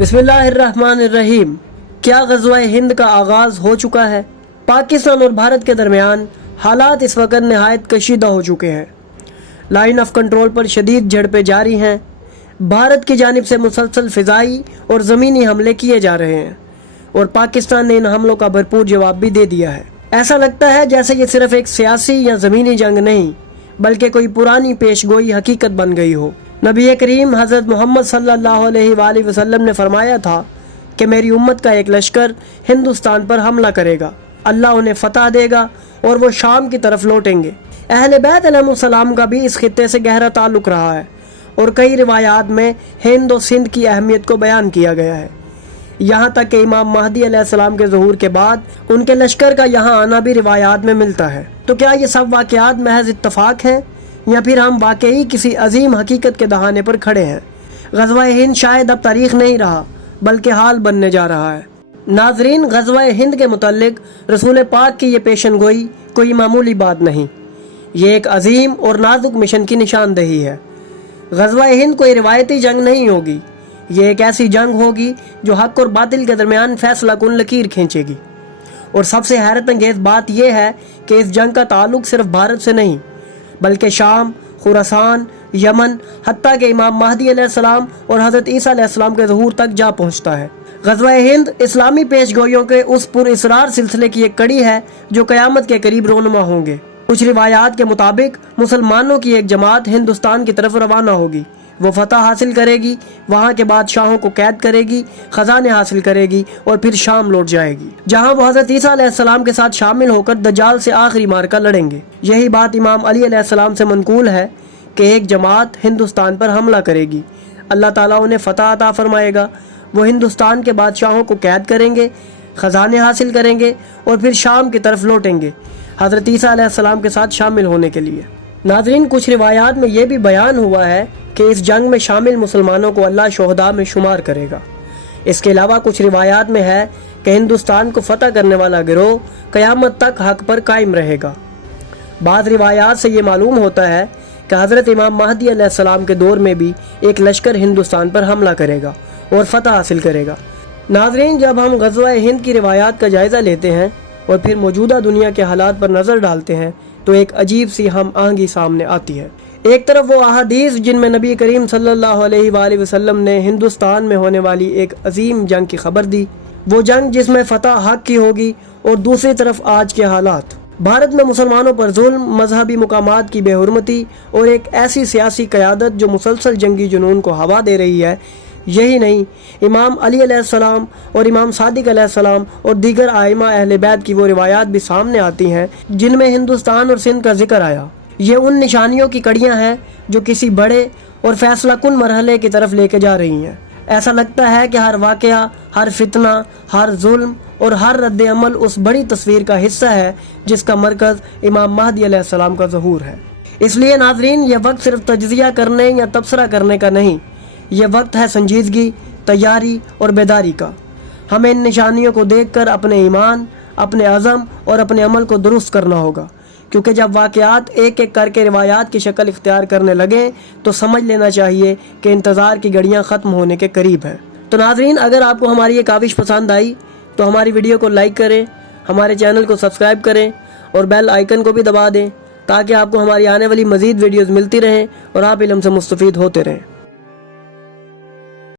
बिस्मिल्लाहिर्रहमानिर्रहीम। क्या ग़ज़वा हिंद का आगाज़ हो चुका है? पाकिस्तान और भारत के दरमियान हालात इस वक्त नहायत कशीदा हो चुके हैं। लाइन ऑफ कंट्रोल पर शदीद झड़पें जारी हैं। भारत की जानिब से मुसलसल फ़िज़ाई और ज़मीनी हमले किए जा रहे हैं और पाकिस्तान ने इन हमलों का भरपूर जवाब भी दे दिया है। ऐसा लगता है जैसे ये सिर्फ एक सियासी या ज़मीनी जंग नहीं बल्कि कोई पुरानी पेशगोई हकीकत बन गई हो। नबी करीम हज़रत मोहम्मद सल्लल्लाहु अलैहि वसल्लम ने फरमाया था कि मेरी उम्मत का एक लश्कर हिंदुस्तान पर हमला करेगा, अल्लाह उन्हें फ़तह देगा और वो शाम की तरफ लौटेंगे। अहले बैत अलैहिमुस्सलाम का भी इस खित्ते से गहरा ताल्लुक़ रहा है और कई रिवायात में हिंद और सिंध की अहमियत को बयान किया गया है। यहाँ तक कि इमाम महदी अलैहिस्सलाम के ज़हूर के बाद उनके लश्कर का यहाँ आना भी रिवायात में मिलता है। तो क्या ये सब वाक़यात महज इत्तफ़ाक़ हैं या फिर हम वाकई किसी अजीम हकीकत के दहाने पर खड़े हैं? ग़ज़वा हिंद शायद अब तारीख़ नहीं रहा बल्कि हाल बनने जा रहा है। नाज़रीन, ग़ज़वा हिंद के मुतल्लिक़ रसूल पाक की ये पेशन गोई कोई मामूली बात नहीं, ये एक अजीम और नाजुक मिशन की निशानदेही है। ग़ज़वा हिंद कोई रिवायती जंग नहीं होगी, ये एक ऐसी जंग होगी जो हक़ और बातिल के दरमियान फैसला कुन लकीर खींचेगी। और सबसे हैरत अंगेज़ बात यह है कि इस जंग का ताल्लुक़ सिर्फ भारत से नहीं बल्कि शाम, खुरासान, यमन, हत्ता के इमाम महदी अलैहिस्सलाम और हज़रत ईसा अलैहिस्सलाम के ज़हूर तक जा पहुँचता है। ग़ज़वा हिंद इस्लामी पेशगोइयों के उस पुरइसरार सिलसिले की एक कड़ी है जो क़यामत के करीब रोनुमा होंगे। कुछ रिवायात के मुताबिक मुसलमानों की एक जमात हिंदुस्तान की तरफ रवाना होगी, वो फतह हासिल करेगी, वहाँ के बादशाहों को कैद करेगी, ख़जाने हासिल करेगी और फिर शाम लौट जाएगी, जहाँ वो हज़रत ईसा अलैहिस्सलाम के साथ शामिल होकर दज्जाल से आखिरी मार्का लड़ेंगे। यही बात इमाम अली अलैहिस्सलाम से मनकूल है कि एक जमात हिंदुस्तान पर हमला करेगी, अल्लाह ताला उन्हें फ़तह अता फरमाएगा, वो हिंदुस्तान के बादशाहों को कैद करेंगे, ख़जाने हासिल करेंगे और फिर शाम की तरफ लौटेंगे हज़रत ईसा अलैहिस्सलाम के साथ शामिल होने के लिए। नाज़रीन, कुछ रिवायात में यह भी बयान हुआ है कि इस जंग में शामिल मुसलमानों को अल्लाह शुहदा में शुमार करेगा। इसके अलावा कुछ रिवायात में है कि हिंदुस्तान को फ़तह करने वाला गिरोह क़यामत तक हक़ पर कायम रहेगा। बाद रिवायात से ये मालूम होता है कि हज़रत इमाम महदी अलैहिस्सलाम के दौर में भी एक लश्कर हिंदुस्तान पर हमला करेगा और फ़तह हासिल करेगा। नाज़रीन, जब हम ग़ज़वा हिंद की रिवायात का जायज़ा लेते हैं और फिर मौजूदा दुनिया के हालात पर नज़र डालते हैं तो एक अजीब सी हम आहंगी सामने आती है। एक तरफ वो अहादीस जिनमें नबी करीम सल्लल्लाहु अलैहि वसल्लम ने हिंदुस्तान में होने वाली एक अजीम जंग की खबर दी, वो जंग जिसमें फ़तह हक़ की होगी, और दूसरी तरफ आज के हालात, भारत में मुसलमानों पर जुल्म, मजहबी मुकामात की बेहुरमती और एक ऐसी सियासी क़यादत जो मुसलसल जंगी जुनून को हवा दे रही है। यही नहीं, इमाम अली अलैहिस्सलाम और इमाम सादिक अलैहिस्सलाम और दीगर आइमा अहले बैत की वो रिवायात भी सामने आती हैं जिनमें हिंदुस्तान और सिंध का जिक्र आया। ये उन निशानियों की कड़ियाँ हैं जो किसी बड़े और फैसला कुन मरहले की तरफ लेके जा रही हैं। ऐसा लगता है कि हर वाक़या, हर फितना, हर जुल्म और हर रद्द अमल उस बड़ी तस्वीर का हिस्सा है जिसका मरकज़ इमाम महदी अलैहिस्सलाम का ज़हूर है। इसलिए नाज़रीन, यह वक्त सिर्फ तज्ज़िया करने या तबसरा करने का नहीं, यह वक्त है संजीदगी, तैयारी और बेदारी का। हमें इन निशानियों को देखकर अपने ईमान, अपने अज़म और अपने अमल को दुरुस्त करना होगा, क्योंकि जब वाक़यात एक एक करके रिवायात की शक्ल इख्तियार करने लगें तो समझ लेना चाहिए कि इंतज़ार की घड़ियाँ ख़त्म होने के करीब हैं। तो नाज़रीन, अगर आपको हमारी ये काविश पसंद आई तो हमारी वीडियो को लाइक करें, हमारे चैनल को सब्सक्राइब करें और बेल आइकन को भी दबा दें ताकि आपको हमारी आने वाली मज़ीद वीडियोज़ मिलती रहें और आप इल्म से मुस्तफ़ीद होते रहें।